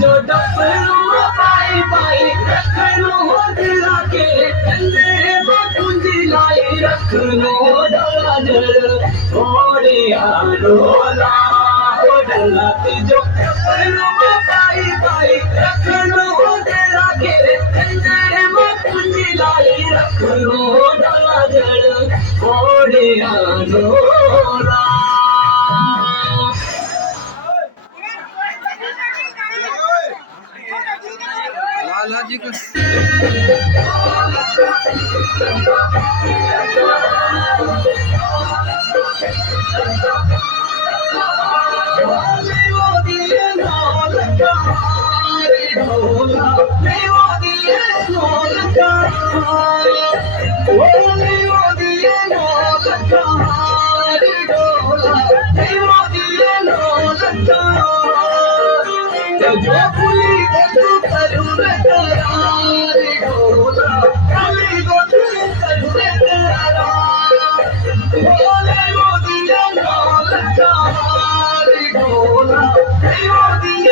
जो डपरू पाई पाई रखनो दिला के कंधे में कुंजी लाई रखनो डलाजर थोड़े आरोला डला जो डपरू पाई पाई रखनो दिला के कंधे में कुंजी लाई रखनो डलाजर थोड़े आरोला लाला जी को जो पुली को करूँ करार ढोला पुली को करूँ करार बोले वो दिया नाल कार ढोला वो दिया